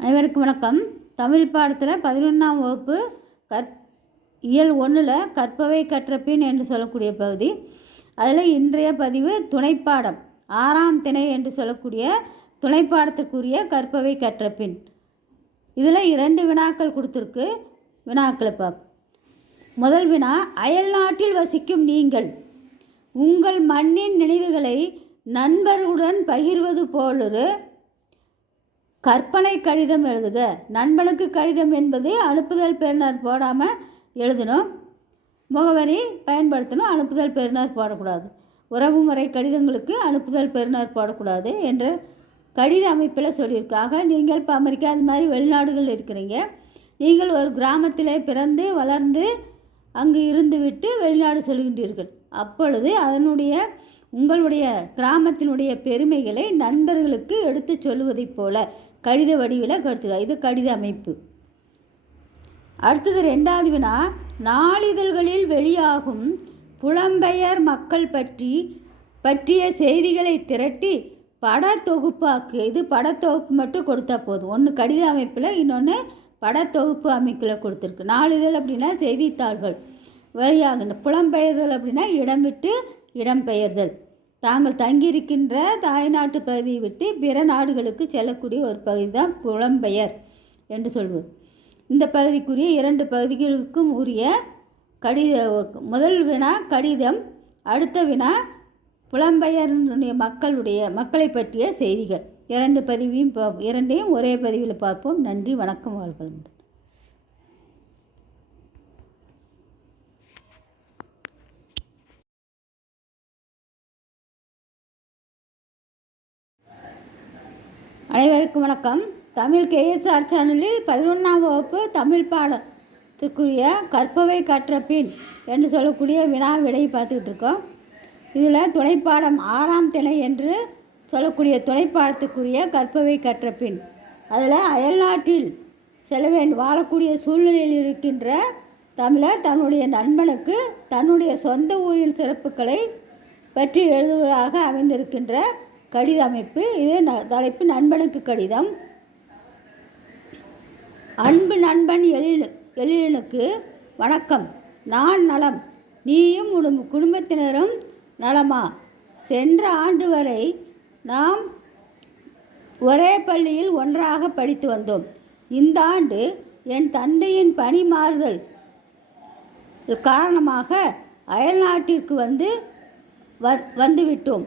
அனைவருக்கும் வணக்கம். தமிழ் பாடத்தில் 11ஆம் வகுப்பு இயல் 1ல் கற்பவை கற்றபின் என்று சொல்லக்கூடிய பகுதி. அதில் இன்றைய பதிவு துணைப்பாடம் 6ஆம் திணை என்று சொல்லக்கூடிய துணைப்பாடத்திற்குரிய கற்பவை கற்றபின். இதில் 2 வினாக்கள் கொடுத்துருக்கு. வினாக்களை பார்ப்போம். முதல் வினா, அயல் நாட்டில் வசிக்கும் நீங்கள் உங்கள் மண்ணின் நினைவுகளை நண்பர்களுடன் பகிர்வது போலொரு கற்பனை கடிதம் எழுதுக. நண்பனுக்கு கடிதம் என்பது அனுப்புதல் பெறுநர் போடாமல் எழுதணும். முகவரி பயன்படுத்தணும். அனுப்புதல் பெறுநர் போடக்கூடாது. உறவுமுறை கடிதங்களுக்கு அனுப்புதல் பெறுநர் போடக்கூடாது என்ற கடித அமைப்பில் சொல்லியிருக்காங்க. நீங்கள் இப்போ அமெரிக்கா அது மாதிரி வெளிநாடுகள் இருக்கிறீங்க. நீங்கள் ஒரு கிராமத்திலே பிறந்து வளர்ந்து அங்கு இருந்துவிட்டு வெளிநாடு செல்கின்றீர்கள். அப்பொழுது உங்களுடைய கிராமத்தினுடைய பெருமைகளை நண்பர்களுக்கு எடுத்து சொல்லுவதைப் போல கடித வடிவில் கருத்துக்கள். இது கடித அமைப்பு. அடுத்தது 2வது வினா, நாளிதழ்களில் வெளியாகும் புலம்பெயர் மக்கள் பற்றிய செய்திகளை திரட்டி படத்தொகுப்பாக்கு. இது படத்தொகுப்பு மட்டும் கொடுத்தா போதும். ஒன்று கடித அமைப்பில், இன்னொன்று படத்தொகுப்பு அமைப்பில் கொடுத்துருக்கு. நாளிதழ் அப்படின்னா செய்தித்தாள்கள் வெளியாகின்ற. புலம்பெயர்தல் அப்படின்னா இடம் விட்டு இடம்பெயர்தல். தாங்கள் தங்கியிருக்கின்ற தாய்நாட்டு பகுதியை விட்டு பிற நாடுகளுக்கு செல்லக்கூடிய ஒரு பகுதி தான் புலம்பெயர் என்று சொல்வது. இந்த பகுதிக்குரிய 2 பகுதிகளுக்கும் உரிய முதல் வினா கடிதம், அடுத்த வினா புலம்பெயருடைய மக்களை பற்றிய செய்திகள். 2 ஒரே பதிவில் பார்ப்போம். நன்றி, வணக்கம், வாழ்க. அனைவருக்கும் வணக்கம். தமிழ் KSR சேனலில் 11ஆம் வகுப்பு தமிழ் பாடத்துக்குரிய கற்பவை கற்றபின் என்று சொல்லக்கூடிய வினா விடை பார்த்துக்கிட்டு இருக்கோம். இதில் துணைப்பாடம் 6ஆம் திணை என்று சொல்லக்கூடிய துணைப்பாடத்துக்குரிய கற்பவை கற்றபின். அதில் அயல்நாட்டில் வாழக்கூடிய சூழ்நிலையில் இருக்கின்ற தமிழர் தன்னுடைய நண்பனுக்கு தன்னுடைய சொந்த ஊரின் சிறப்புகளை பற்றி எழுதுவதாக அமைந்திருக்கின்ற கடித அமைப்பு. இது தலைப்பு நண்பனுக்கு கடிதம். அன்பு நண்பன் எழிலனுக்கு வணக்கம். நான் நலம். நீயும் உன் குடும்பத்தினரும் நலமா? சென்ற ஆண்டு வரை நாம் ஒரே பள்ளியில் ஒன்றாக படித்து வந்தோம். இந்த ஆண்டு என் தந்தையின் பணி மாறுதல் காரணமாக அயல்நாட்டிற்கு வந்துவிட்டோம்.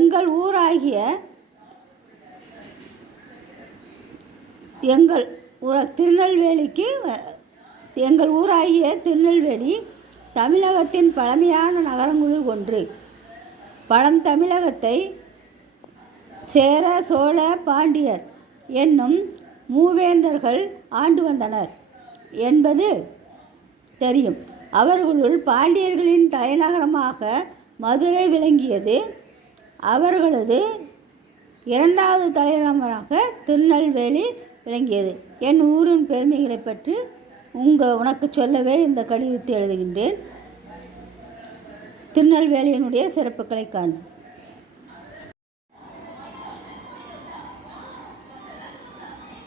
எங்கள் ஊராகிய திருநெல்வேலி தமிழகத்தின் பழமையான நகரங்களில் ஒன்று. தமிழகத்தை சேர, சோழ, பாண்டியர் என்னும் மூவேந்தர்கள் ஆண்டு வந்தனர் என்பது தெரியும். அவர்களுள் பாண்டியர்களின் தலைநகரமாக மதுரை விளங்கியது. அவர்களது 2வது தலைநகரமாக திருநெல்வேலி விளங்கியது. என் ஊரின் பெருமைகளை பற்றி உனக்கு சொல்லவே இந்த கடிதத்தை எழுதுகின்றேன். திருநெல்வேலியினுடைய சிறப்புகளை காண.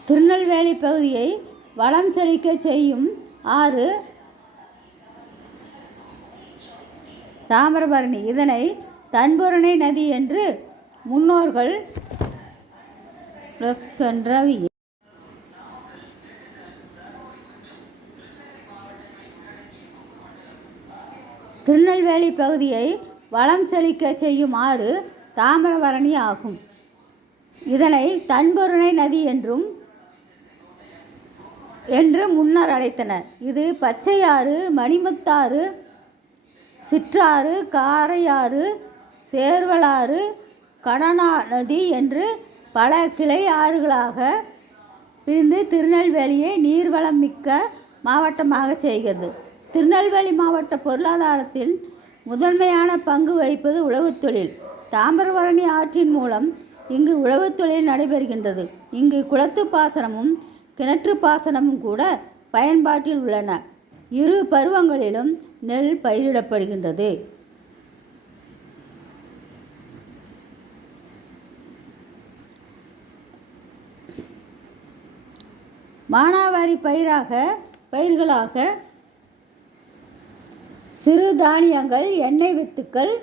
திருநெல்வேலி பகுதியை வளம் செழிக்க செய்யும் ஆறு தாமிரபரணி. இதனை தன்பொருணை நதி என்று முன்னோர்கள் திருநெல்வேலி பகுதியை வளம் செழிக்க செய்யும் ஆறு தாமிரபரணி ஆகும். இதனை தன்பொருணை நதி என்று முன்னர் அழைத்தனர். இது பச்சையாறு, மணிமுத்தாறு, சிற்றாறு, காரையாறு, சேர்வலாறு, கடனா நதி என்று பல கிளை ஆறுகளாக பிரிந்து திருநெல்வேலியை நீர்வளம் மிக்க மாவட்டமாக செய்கிறது. திருநெல்வேலி மாவட்ட பொருளாதாரத்தில் முதன்மையான பங்கு வகிப்பது உழவுத் தொழில். தாமிரபரணி ஆற்றின் மூலம் இங்கு உழவுத் தொழில் நடைபெறுகின்றது. இங்கு குளத்து பாசனமும் கிணற்று பாசனமும் கூட பயன்பாட்டில் உள்ளன. 2 பருவங்களிலும் நெல் பயிரிடப்படுகின்றது. மானாவாரி பயிர்களாக சிறு தானியங்கள், எண்ணெய் வித்துக்கள்,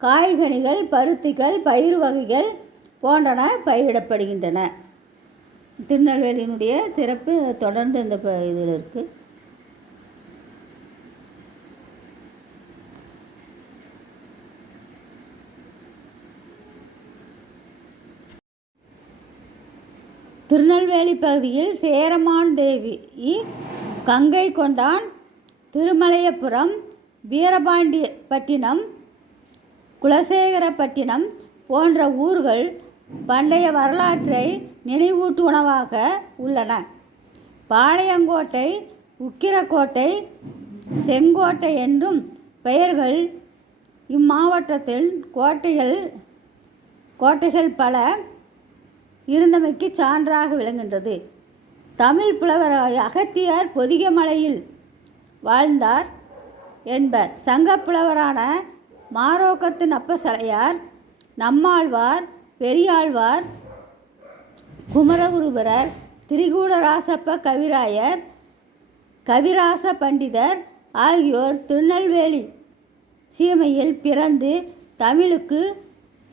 காய்கனிகள், பருத்திகள், பயிர் வகைகள் போன்றன பயிரிடப்படுகின்றன. திருநெல்வேலியினுடைய சிறப்பு தொடர்ந்து இந்த இதில் இருக்குது. திருநெல்வேலி பகுதியில் சேரமான் தேவி, கங்கை கொண்டான், திருமலையபுரம், வீரபாண்டியப்பட்டினம், குலசேகரப்பட்டினம் போன்ற ஊர்கள் பண்டைய வரலாற்றை நினைவூட்டுவனவாக உள்ளன. பாளையங்கோட்டை, உக்கிரக்கோட்டை, செங்கோட்டை என்றும் பெயர்கள் இம்மாவட்டத்தில் கோட்டைகள் பல இருந்தமைக்கு சான்றாக விளங்குகின்றது. தமிழ் புலவர் அகத்தியர் பொதிகைமலையில் வாழ்ந்தார் என்பர். சங்கப்புலவரான மாரோக்கத்து நப்பசலையார், நம்மாழ்வார், பெரியாழ்வார், குமரகுருபரர், திரிகூடராசப்ப கவிராயர், கவிராச பண்டிதர் ஆகியோர் திருநெல்வேலி சீமையில் பிறந்து தமிழுக்கு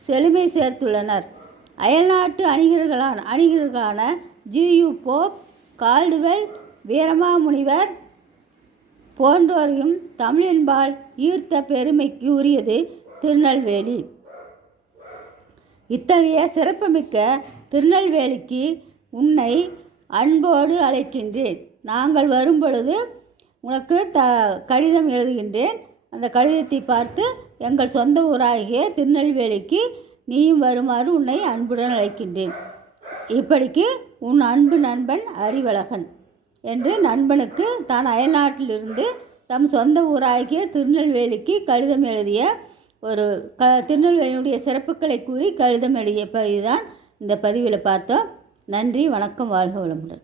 செழுமை சேர்த்துள்ளனர். அயல்நாட்டு அணிகர்களான ஜி.யு. போப், கால்டுவெல், வீரமாமுனிவர் போன்றோரையும் தமிழின்பால் ஈர்த்த பெருமைக்கு உரியது திருநெல்வேலி. இத்தகைய சிறப்புமிக்க திருநெல்வேலிக்கு உன்னை அன்போடு அழைக்கின்றேன். நாங்கள் வரும்பொழுது உனக்கு கடிதம் எழுதுகின்றேன். அந்த கடிதத்தை பார்த்து எங்கள் சொந்த ஊராகிய திருநெல்வேலிக்கு நீயும் வருமாறு உன்னை அன்புடன் அழைக்கின்றேன். இப்படிக்கு உன் அன்பு நண்பன் அறிவழகன் என்று நண்பனுக்கு தான் அயல்நாட்டிலிருந்து தம் சொந்த ஊராகிய திருநெல்வேலிக்கு கடிதம் எழுதிய திருநெல்வேலியினுடைய சிறப்புகளை கூறி கடிதம் எழுதிய பதிவுதான் இந்த பதிவில் பார்த்தோம். நன்றி, வணக்கம், வாழ்க வளமுடன்.